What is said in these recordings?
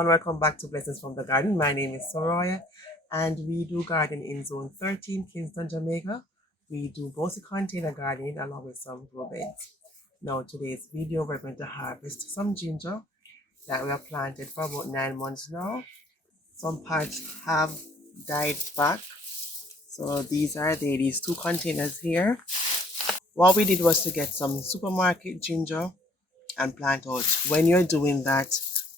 everyone, welcome back to Blessings from the Garden. My name is Soroya and we do garden in Zone 13, Kingston, Jamaica. We do mostly container gardening along with some grow beds. Now today's video we're going to harvest some ginger that we have planted for about 9 months now. Some parts have died back. So these two containers here. What we did was to get some supermarket ginger and plant out. When you're doing that,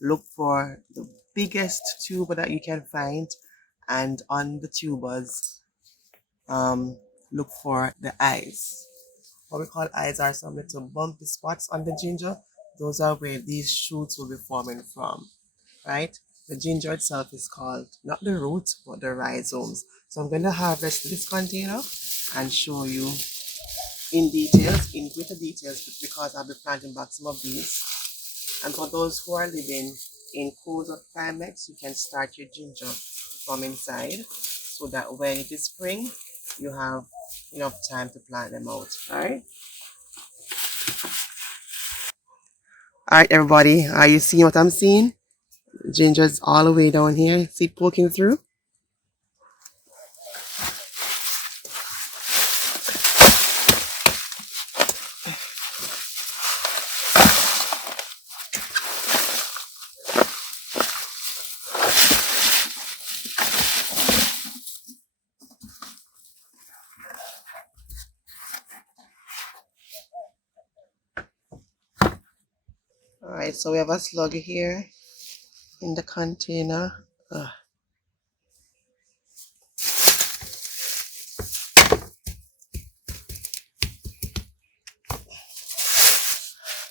look for the biggest tuber that you can find, and on the tubers, look for the eyes. What we call eyes are some little bumpy spots on the ginger. Those are where these shoots will be forming from, right? The ginger itself is called not the root, but the rhizomes. So I'm going to harvest this container and show you in greater details, because I'll be planting back some of these. And for those who are living in colder climates, you can start your ginger from inside so that when it is spring, you have enough time to plant them out. All right, everybody, are you seeing what I'm seeing? Ginger's all the way down here. See, poking through. All right, so we have a slug here in the container.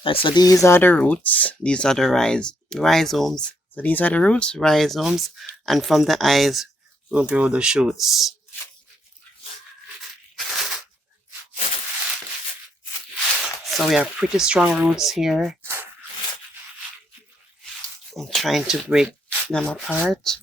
Right, so these are the roots. These are the rhizomes. So these are the roots, rhizomes, and from the eyes will grow the shoots. So we have pretty strong roots here. I'm trying to break them apart.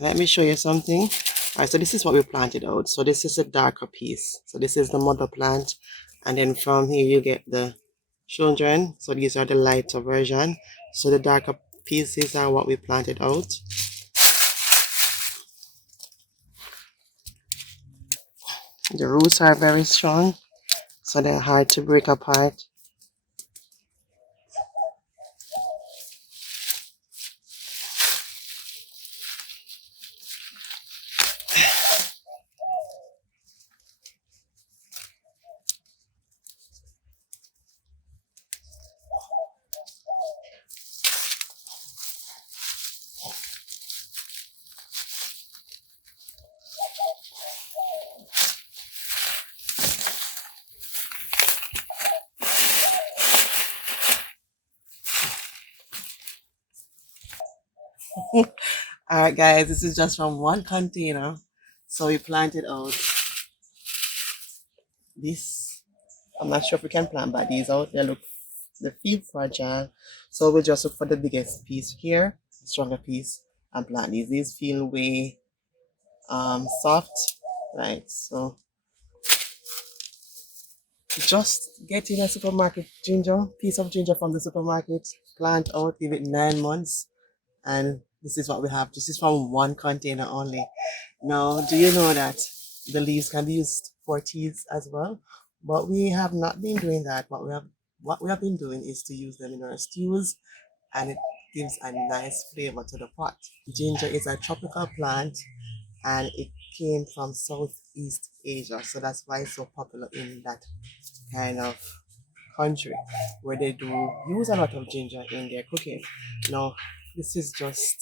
Let me show you something. All right, so this is what we planted out. So this is a darker piece. So this is the mother plant. And then from here you get the children. So these are the lighter version. So the darker pieces are what we planted out. The roots are very strong, so they're hard to break apart. All right, guys, this is just from one container. So we planted out this. I'm not sure if we can plant by these out. They feel fragile. So we'll just look for the biggest piece here, stronger piece, and plant these. These feel way soft, right? So just getting a supermarket piece of ginger from the supermarket, plant out, give it 9 months, and this is what we have. This is from one container only. Now, do you know that the leaves can be used for teas as well? But we have not been doing that. What we have been doing is to use them in our stews, and it gives a nice flavor to the pot. Ginger is a tropical plant, and it came from Southeast Asia, so that's why it's so popular in that kind of country where they do use a lot of ginger in their cooking. Now, This is just,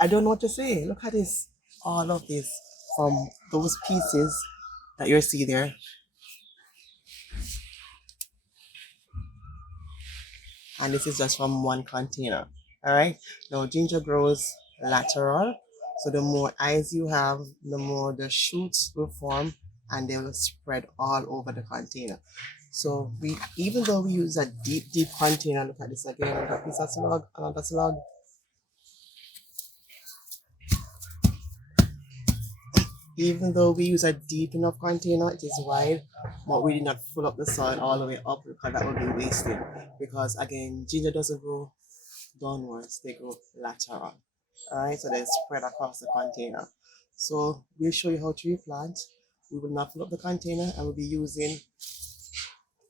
I don't know what to say. Look at this. All of this from those pieces that you see there. And this is just from one container. All right. Now ginger grows lateral. So the more eyes you have, the more the shoots will form and they will spread all over the container. So we, even though we use a deep container, look at this again, another piece of slug, another slug. Even though we use a deep enough container, it is wide, but we did not fill up the soil all the way up because that would be wasted. Because again, ginger doesn't grow downwards, they grow lateral. Alright, so they spread across the container. So we'll show you how to replant. We will not fill up the container and we'll be using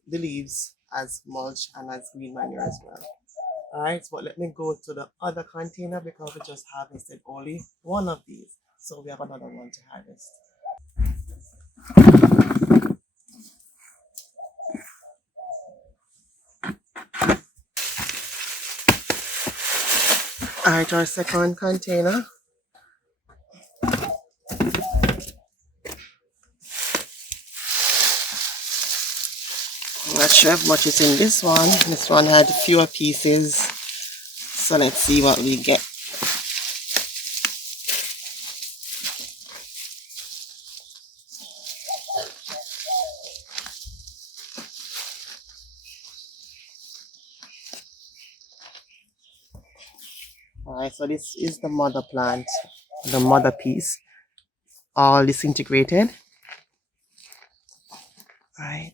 the leaves as mulch and as green manure as well. Alright, but let me go to the other container because we just harvested only one of these. So we have another one to harvest. Alright, our second container. I'm not sure if much is in this one. This one had fewer pieces. So let's see what we get. Alright, so this is the mother plant, the mother piece, all disintegrated. Right.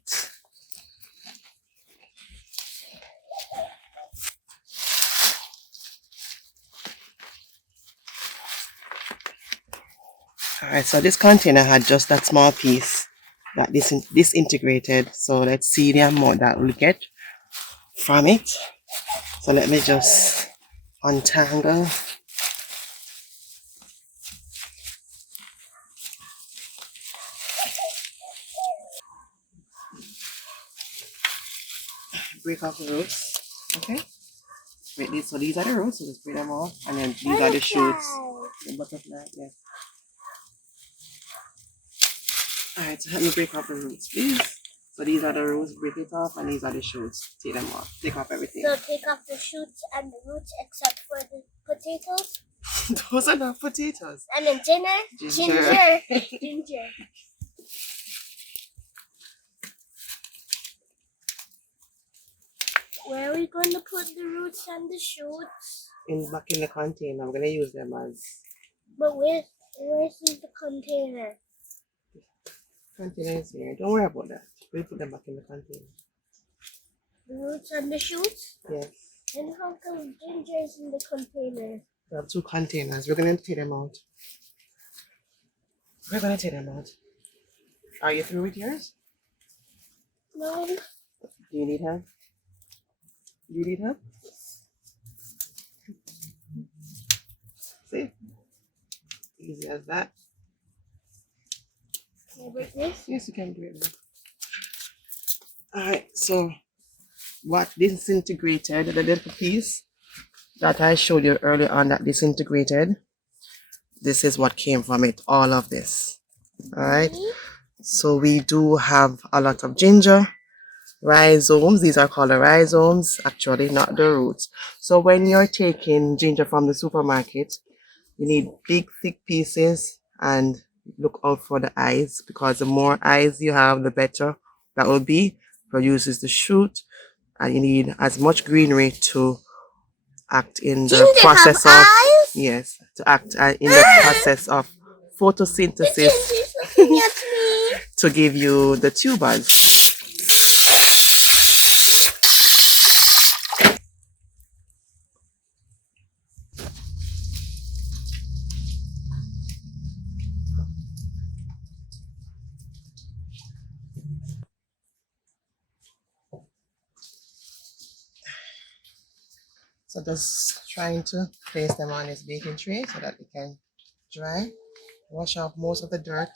Alright, so this container had just that small piece that disintegrated. So let's see the amount that we'll get from it. So let me just untangle. Break off the roots. Okay. Wait, so these are the roots, so just break them off. And then these are the shoots. The butterfly, yeah. Alright, so help me break off the roots, please. So these are the roots, break it off, and these are the shoots. Take them off. Take off everything. So take off the shoots and the roots except for the potatoes? Those are not potatoes. And then ginger. Where are we going to put the roots and the shoots? Back in the container. I'm going to use them as... But where's the container? Container is here. Don't worry about that. We'll put them back in the container. The roots and the shoots? Yes. And how come ginger is in the container? We have two containers. We're going to take them out. We're going to take them out. Are you through with yours? No. Do you need help? Do you need help? See? Easy as that. Can I break this? Yes, you can do it. Alright, so what disintegrated, the little piece that I showed you earlier on that disintegrated, this is what came from it, all of this. Alright, so we do have a lot of ginger, rhizomes. These are called the rhizomes, actually, not the roots. So when you're taking ginger from the supermarket, you need big, thick pieces and look out for the eyes, because the more eyes you have, the better that will be. Produces the shoot, and you need as much greenery to act in the Ginger process have of eyes? Yes, to act in the process of photosynthesis to give you the tubers. So just trying to place them on this baking tray so that they can dry. Wash off most of the dirt.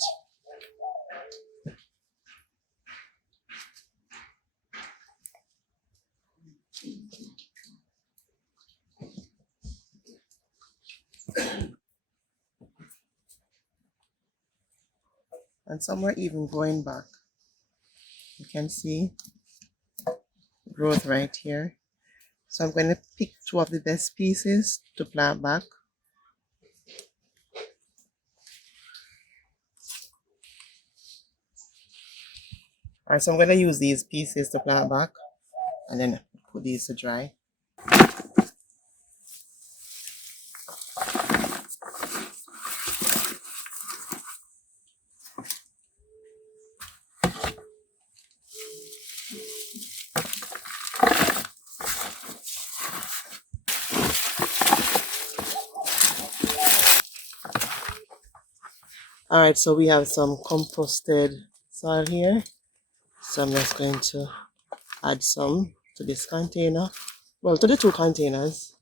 And some are even growing back. You can see growth right here. So I'm going to pick two of the best pieces to plant back. Alright, so I'm going to use these pieces to plant back and then put these to dry. Alright, so we have some composted soil here. So I'm just going to add some to this container. Well, to the two containers.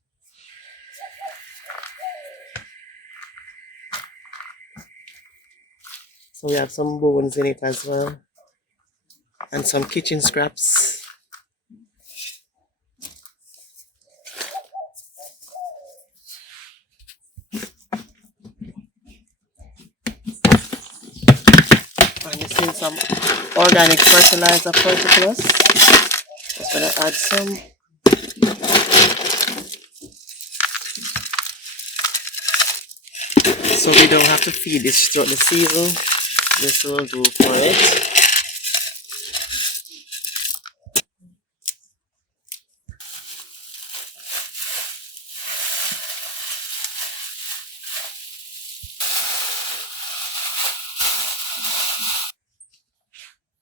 So we have some bones in it as well. And some kitchen scraps. And this is some organic fertilizer, Plus. Just gonna add some. So we don't have to feed this throughout the season. This will do for it.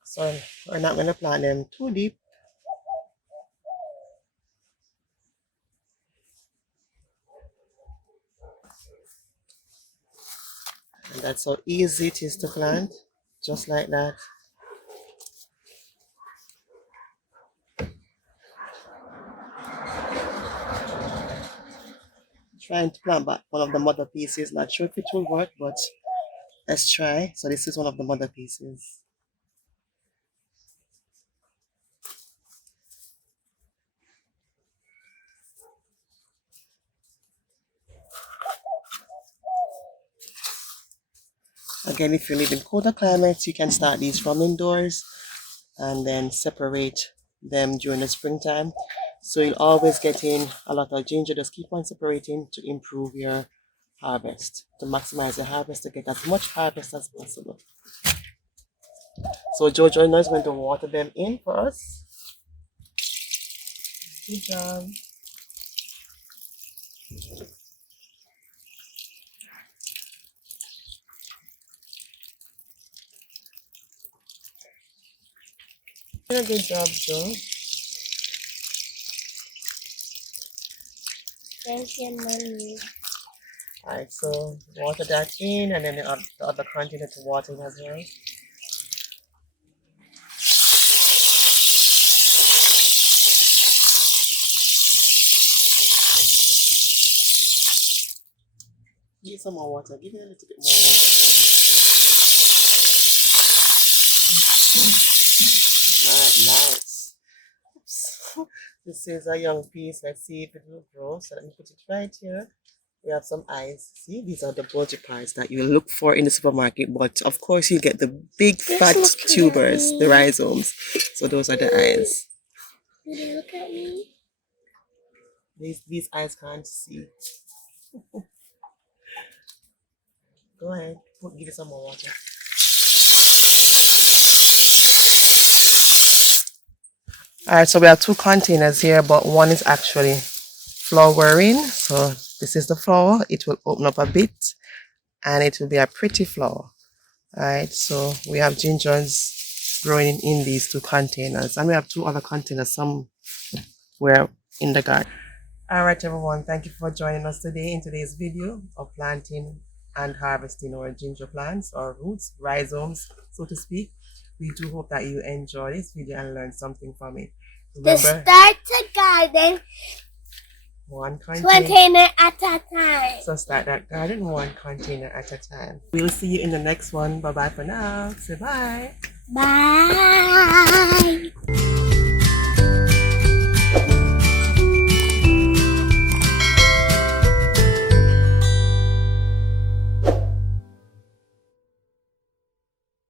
So we're not going to plant them too deep. And that's how easy it is to plant, just like that. Trying to plant back one of the mother pieces. Not sure if it will work, but let's try. So this is one of the mother pieces. Again, if you live in colder climates, you can start these from indoors and then separate them during the springtime. So you'll always get in a lot of ginger. Just keep on separating to improve your harvest, to maximize the harvest, to get as much harvest as possible. So Jojo now is going to water them in for us. Good job. Did a good job, Joe. Thank you, Mommy. Alright, so water that in, and then the other container to water as well. Give some more water. Give it a little bit more water. Nice. Oops. This is a young piece. Let's see if it will grow. So let me put it right here. We have some eyes. See, these are the bulgy parts that you look for in the supermarket. But of course, you get the big fat tubers, the rhizomes. So those are the eyes. Did you look at me? These eyes can't see. Go ahead. Give it some more water. Alright, so we have two containers here, but one is actually flowering. So this is the flower. It will open up a bit and it will be a pretty flower. Alright, so we have gingers growing in these two containers, and we have two other containers somewhere in the garden. Alright everyone, thank you for joining us today in today's video of planting and harvesting our ginger plants, or roots, rhizomes, so to speak. We do hope that you enjoy this video and learn something from it. Remember, to start a garden, one container at a time. So start that garden one container at a time. We'll see you in the next one. Bye bye for now. Say bye. Bye.